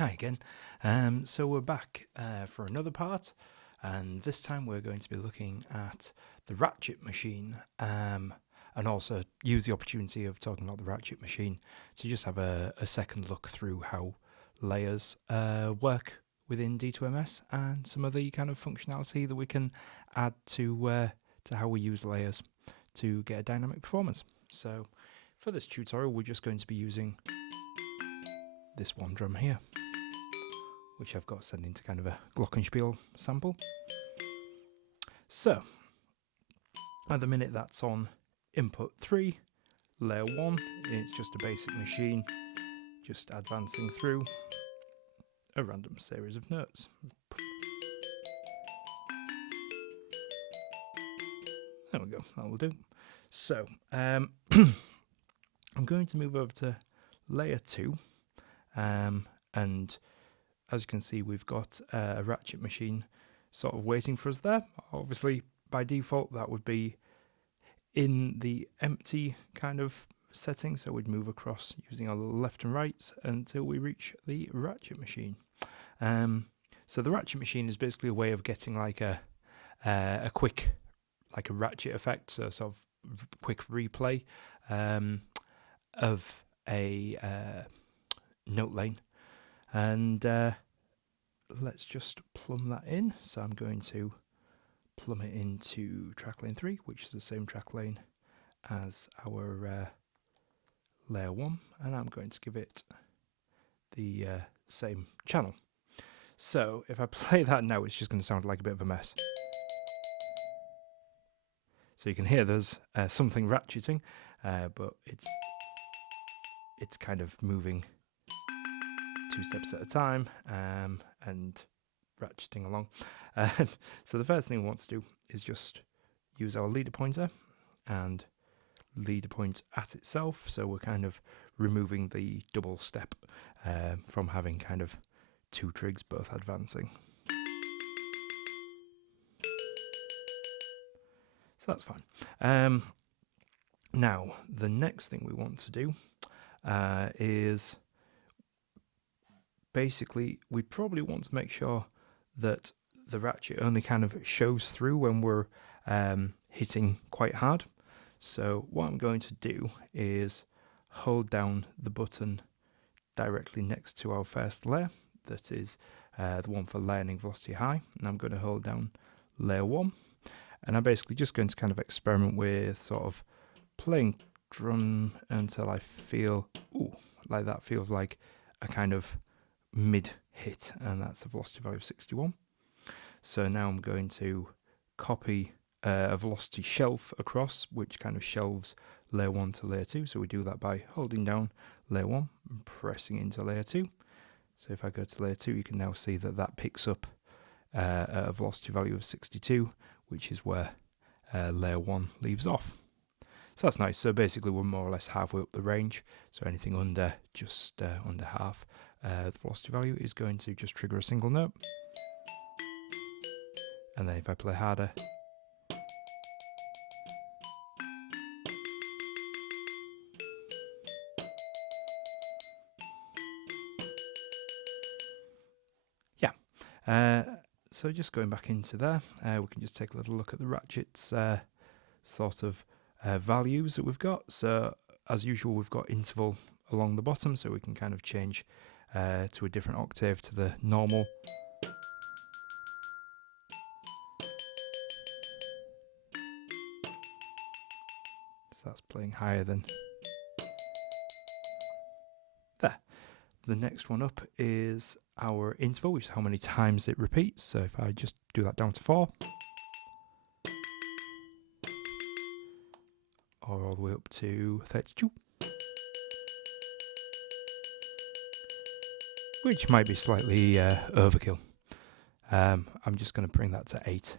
Hi again. So we're back for another part, and this time we're going to be looking at the Ratchet machine, and also use the opportunity of talking about the Ratchet machine to just have a second look through how layers work within D2MS and some of the kind of functionality that we can add to how we use layers to get a dynamic performance. So for this tutorial, we're just going to be using this one drum here, which I've got set into kind of a glockenspiel sample. So at the minute that's on input 3, layer 1. It's just a basic machine just advancing through a random series of notes. There we go, that will do. So I'm going to move over to layer 2, and as you can see, we've got a Ratchet machine sort of waiting for us there. Obviously, by default, that would be in the empty kind of setting, so we'd move across using our left and right until we reach the Ratchet machine. So the Ratchet machine is basically a way of getting like a quick, like a Ratchet effect, so sort of quick replay of a note lane. And let's just plumb that in. So I'm going to plumb it into track lane 3, which is the same track lane as our layer 1, and I'm going to give it the same channel. So if I play that now, it's just going to sound like a bit of a mess. So you can hear there's something ratcheting, but it's kind of moving 2 steps at a time and ratcheting along. So the first thing we want to do is just use our leader pointer and leader point at itself, so we're kind of removing the double step from having kind of 2 trigs both advancing. So that's fine. Now the next thing we want to do is basically we probably want to make sure that the ratchet only kind of shows through when we're hitting quite hard. So what I'm going to do is hold down the button directly next to our first layer, that is the one for learning velocity high, and I'm going to hold down layer 1, and I'm basically just going to kind of experiment with sort of playing drum until I feel, like that feels like a kind of mid hit, and that's a velocity value of 61. So now I'm going to copy a velocity shelf across, which kind of shelves layer 1 to layer 2. So we do that by holding down layer 1 and pressing into layer 2. So if I go to layer 2, you can now see that that picks up a velocity value of 62, which is where layer 1 leaves off. So that's nice. So basically we're more or less halfway up the range. So anything under just under half the velocity value is going to just trigger a single note. And then if I play harder, so just going back into there, we can just take a little look at the Ratchet's sort of values that we've got. So as usual, we've got interval along the bottom, so we can kind of change to a different octave to the normal. So that's playing higher than there. The next one up is our interval, which is how many times it repeats. So if I just do that down to 4, or all the way up to 32, which might be slightly overkill. I'm just going to bring that to 8.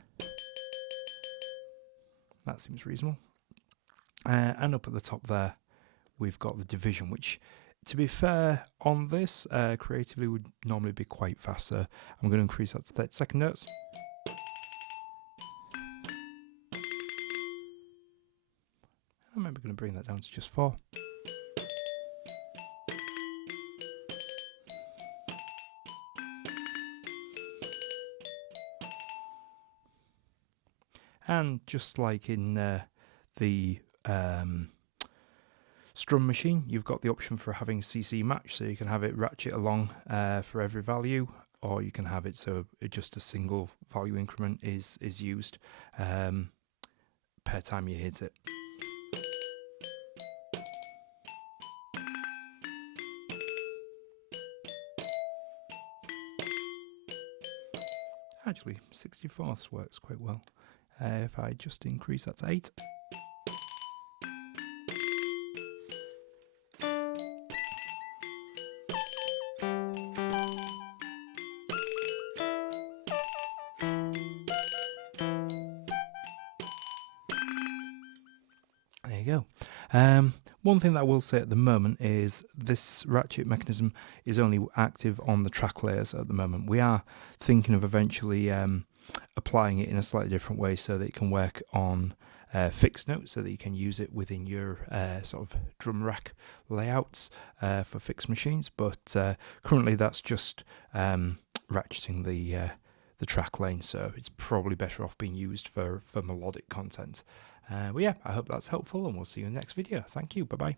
That seems reasonable. And up at the top there, we've got the division, which, to be fair, on this, creatively would normally be quite fast. So I'm going to increase that to 30-second notes. I'm maybe going to bring that down to just 4. And just like in the strum machine, you've got the option for having CC match, so you can have it ratchet along for every value, or you can have it so just a single value increment is used per time you hit it. Actually, 64ths works quite well. If I just increase that to 8. There you go. One thing that I will say at the moment is this ratchet mechanism is only active on the track layers at the moment. We are thinking of eventually applying it in a slightly different way so that it can work on fixed notes, so that you can use it within your sort of drum rack layouts for fixed machines. But currently that's just ratcheting the track lane, so it's probably better off being used for melodic content. But yeah, I hope that's helpful, and we'll see you in the next video. Thank you. Bye-bye.